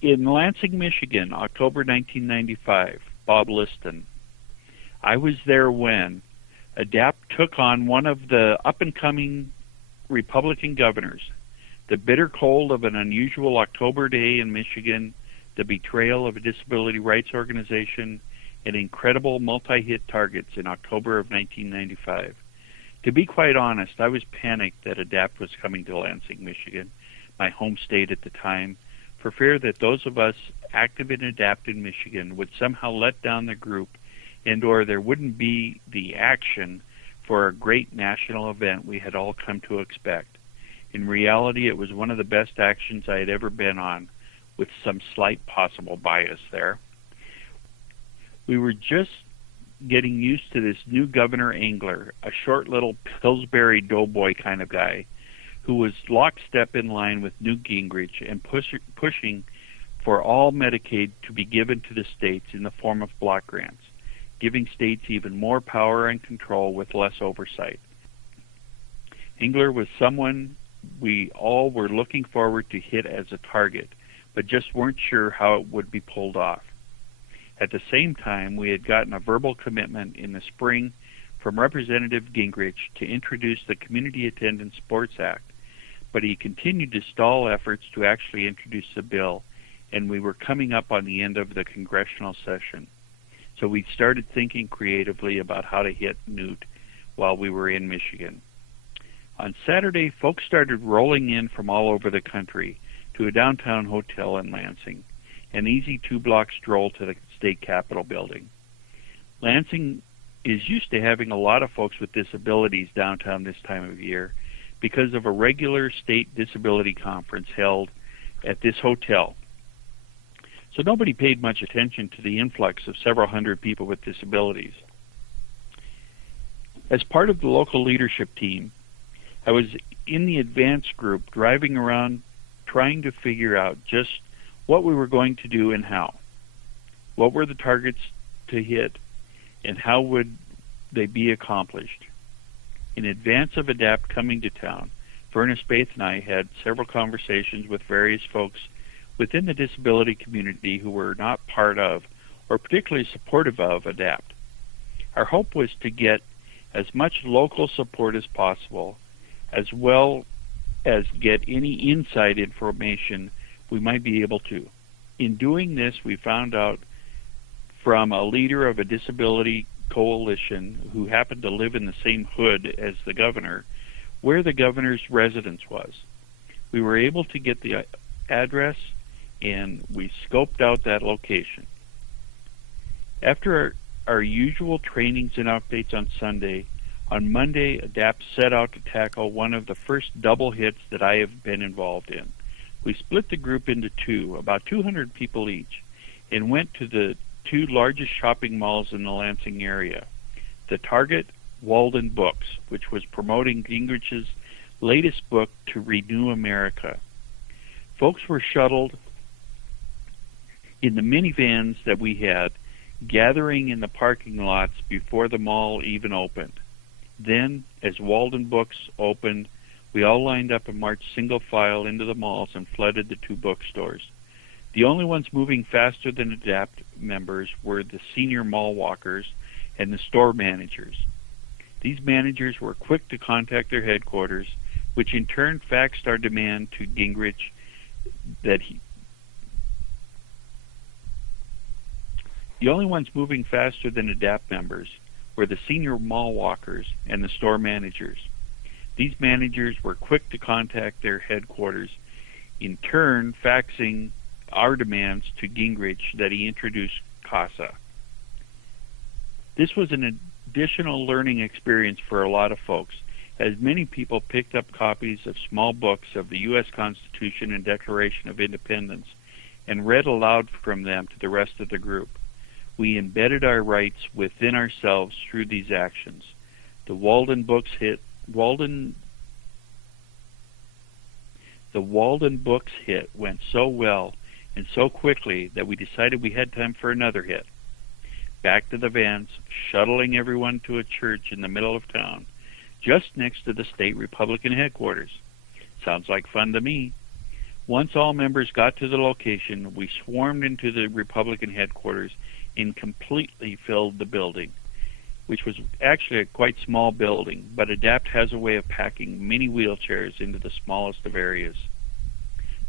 In Lansing, Michigan, October 1995, Bob Liston. I was there when ADAPT took on one of the up-and-coming Republican governors. The bitter cold of an unusual October day in Michigan, the betrayal of a disability rights organization, and incredible multi-hit targets in October of 1995. To be quite honest, I was panicked that ADAPT was coming to Lansing, Michigan, my home state at the time, for fear that those of us active in ADAPT in Michigan would somehow let down the group and or there wouldn't be the action for a great national event we had all come to expect. In reality, it was one of the best actions I had ever been on, with some slight possible bias there. We were just getting used to this new Governor Engler, a short little Pillsbury doughboy kind of guy, who was lockstep in line with Newt Gingrich and pushing for all Medicaid to be given to the states in the form of block grants, giving states even more power and control with less oversight. Engler was someone we all were looking forward to hit as a target, but just weren't sure how it would be pulled off. At the same time, we had gotten a verbal commitment in the spring from Representative Gingrich to introduce the Community Attendance Sports Act, but he continued to stall efforts to actually introduce the bill, and we were coming up on the end of the congressional session. So we started thinking creatively about how to hit Newt while we were in Michigan. On Saturday, folks started rolling in from all over the country to a downtown hotel in Lansing, an easy 2-block stroll to the state capitol building. Lansing is used to having a lot of folks with disabilities downtown this time of year because of a regular state disability conference held at this hotel. So nobody paid much attention to the influx of several hundred people with disabilities. As part of the local leadership team, I was in the advance group driving around trying to figure out just what we were going to do and how. What were the targets to hit and how would they be accomplished? In advance of ADAPT coming to town, Verna Spaeth and I had several conversations with various folks within the disability community who were not part of or particularly supportive of ADAPT. Our hope was to get as much local support as possible, as well as get any inside information we might be able to. In doing this, we found out from a leader of a disability coalition who happened to live in the same hood as the governor where the governor's residence was. We were able to get the address and we scoped out that location. After our usual trainings and updates on Sunday, on Monday, ADAPT set out to tackle one of the first double hits that I have been involved in. We split the group into two, about 200 people each, and went to the two largest shopping malls in the Lansing area. The Target, Walden Books, which was promoting Gingrich's latest book, To Renew America. Folks were shuttled in the minivans that we had, gathering in the parking lots before the mall even opened. Then, as Walden Books opened, we all lined up and marched single file into the malls and flooded the two bookstores. The only ones moving faster than ADAPT members were the senior mall walkers and the store managers. These managers were quick to contact their headquarters, which in turn faxed our demand to Gingrich that the only ones moving faster than ADAPT members were the senior mall walkers and the store managers. These managers were quick to contact their headquarters, in turn faxing our demands to Gingrich that he introduce CASA. This was an additional learning experience for a lot of folks, as many people picked up copies of small books of the U.S. Constitution and Declaration of Independence and read aloud from them to the rest of the group. We embedded our rights within ourselves through these actions. The Walden Books hit went so well and so quickly that we decided we had time for another hit. Back to the vans, shuttling everyone to a church in the middle of town, just next to the state Republican headquarters. Sounds like fun to me. Once all members got to the location, we swarmed into the Republican headquarters and completely filled the building, which was actually a quite small building, but ADAPT has a way of packing many wheelchairs into the smallest of areas.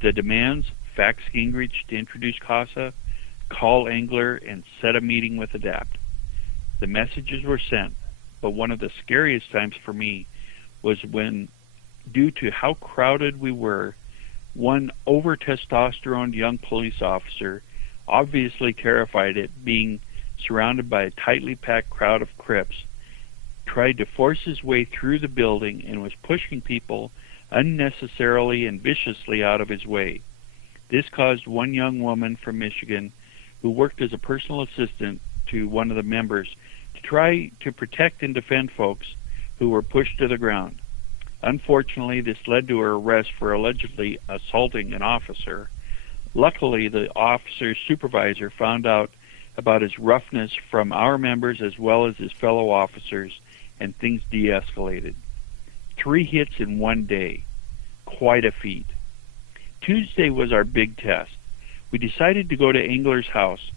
The demands: fax Gingrich to introduce CASA, call Engler, and set a meeting with ADAPT. The messages were sent, but one of the scariest times for me was when, due to how crowded we were, one over-testosteroned young police officer, obviously terrified at being surrounded by a tightly packed crowd of Crips, tried to force his way through the building and was pushing people unnecessarily and viciously out of his way. This caused one young woman from Michigan, who worked as a personal assistant to one of the members, to try to protect and defend folks who were pushed to the ground. Unfortunately, this led to her arrest for allegedly assaulting an officer. Luckily, the officer's supervisor found out about his roughness from our members as well as his fellow officers, and things de-escalated. 3 hits in one day. Quite a feat. Tuesday was our big test. We decided to go to Engler's house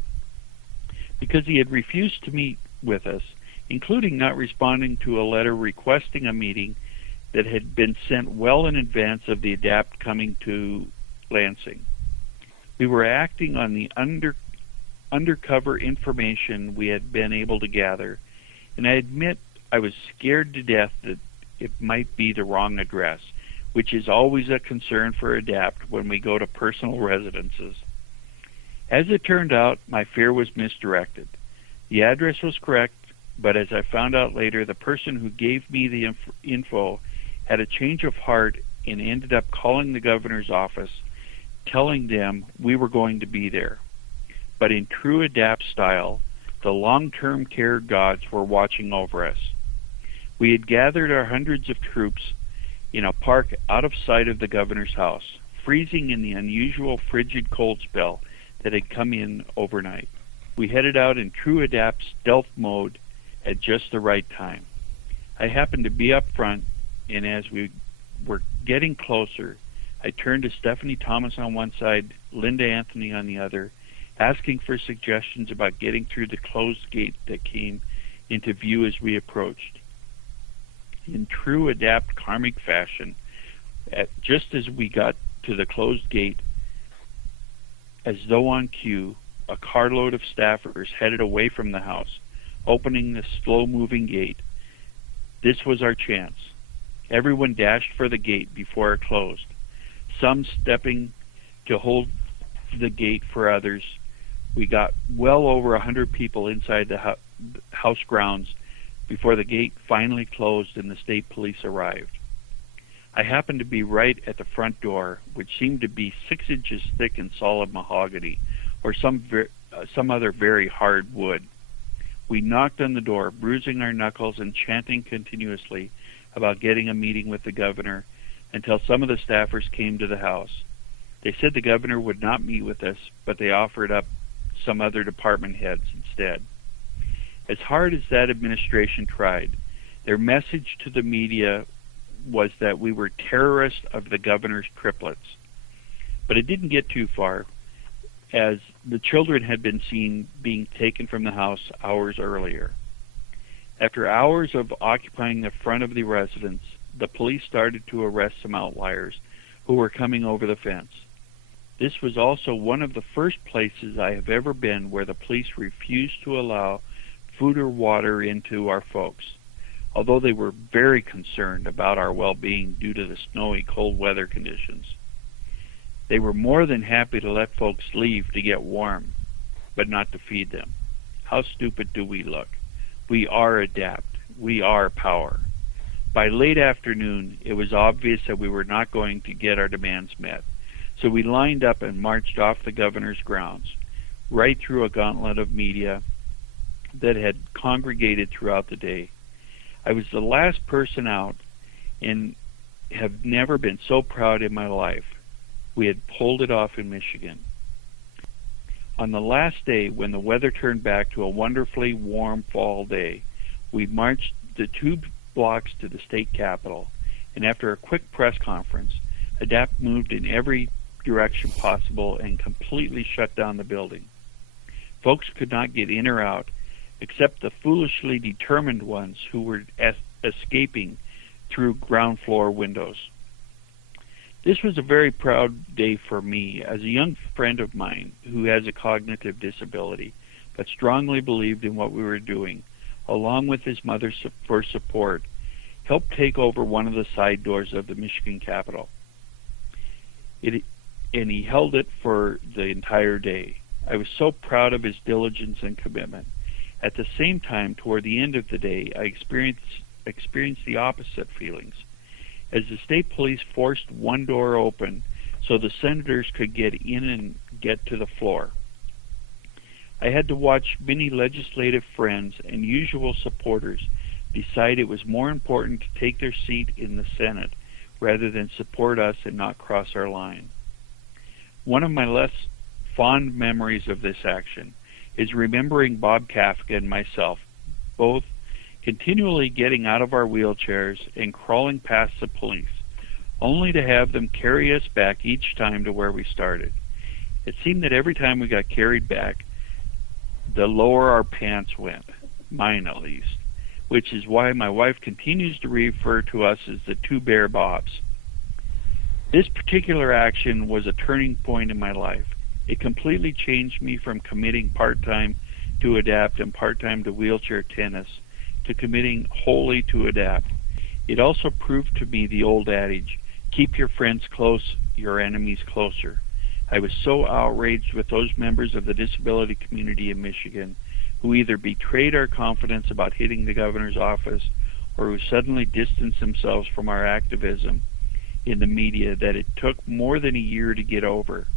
because he had refused to meet with us, including not responding to a letter requesting a meeting that had been sent well in advance of the ADAPT coming to Lansing. We were acting on the undercover information we had been able to gather, and I admit I was scared to death that it might be the wrong address, which is always a concern for ADAPT when we go to personal residences. As it turned out, my fear was misdirected. The address was correct, but as I found out later, the person who gave me the info had a change of heart and ended up calling the governor's office, telling them we were going to be there. But in true ADAPT style, the long-term care gods were watching over us. We had gathered our hundreds of troops in a park out of sight of the governor's house, freezing in the unusual frigid cold spell that had come in overnight. We headed out in true ADAPT stealth mode at just the right time. I happened to be up front, and as we were getting closer, I turned to Stephanie Thomas on one side, Linda Anthony on the other, asking for suggestions about getting through the closed gate that came into view as we approached. In true ADAPT karmic fashion, just as we got to the closed gate, as though on cue, a carload of staffers headed away from the house, opening the slow-moving gate. This was our chance. Everyone dashed for the gate before it closed, some stepping to hold the gate for others. We got well over 100 people inside the house grounds before the gate finally closed and the state police arrived. I happened to be right at the front door, which seemed to be 6 inches thick in solid mahogany, or some other very hard wood. We knocked on the door, bruising our knuckles and chanting continuously about getting a meeting with the governor, until some of the staffers came to the house. They said the governor would not meet with us, but they offered up some other department heads instead. As hard as that administration tried, their message to the media was that we were terrorists of the governor's triplets. But it didn't get too far, as the children had been seen being taken from the house hours earlier. After hours of occupying the front of the residence, the police started to arrest some outliers who were coming over the fence. This was also one of the first places I have ever been where the police refused to allow food or water into our folks, although they were very concerned about our well-being due to the snowy, cold weather conditions. They were more than happy to let folks leave to get warm, but not to feed them. How stupid do we look? We are ADAPT. We are power. By late afternoon, it was obvious that we were not going to get our demands met, so we lined up and marched off the governor's grounds, right through a gauntlet of media that had congregated throughout the day. I was the last person out and have never been so proud in my life. We had pulled it off in Michigan. On the last day, when the weather turned back to a wonderfully warm fall day, we marched the 2 blocks to the state capitol, and after a quick press conference, ADAPT moved in every direction possible and completely shut down the building. Folks could not get in or out, except the foolishly determined ones who were escaping through ground floor windows. This was a very proud day for me, as a young friend of mine who has a cognitive disability, but strongly believed in what we were doing, along with his mother for support, helped take over one of the side doors of the Michigan Capitol. And he held it for the entire day. I was so proud of his diligence and commitment. At the same time, toward the end of the day, I experienced the opposite feelings, as the state police forced one door open so the senators could get in and get to the floor. I had to watch many legislative friends and usual supporters decide it was more important to take their seat in the Senate rather than support us and not cross our line. One of my less fond memories of this action is remembering Bob Kafka and myself both continually getting out of our wheelchairs and crawling past the police, only to have them carry us back each time to where we started. It seemed that every time we got carried back, the lower our pants went, mine at least, which is why my wife continues to refer to us as the two bear Bobs. This particular action was a turning point in my life. It completely changed me from committing part-time to adapt and part-time to wheelchair tennis to committing wholly to adapt. It also proved to me the old adage, keep your friends close, your enemies closer. I was so outraged with those members of the disability community in Michigan who either betrayed our confidence about hitting the governor's office or who suddenly distanced themselves from our activism in the media that it took more than a year to get over.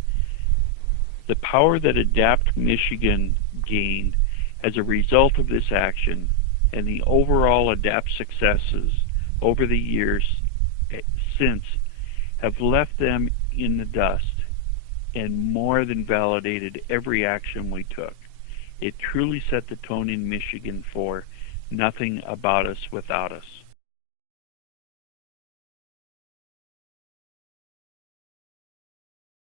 The power that Adapt Michigan gained as a result of this action and the overall Adapt successes over the years since have left them in the dust and more than validated every action we took. It truly set the tone in Michigan for nothing about us without us.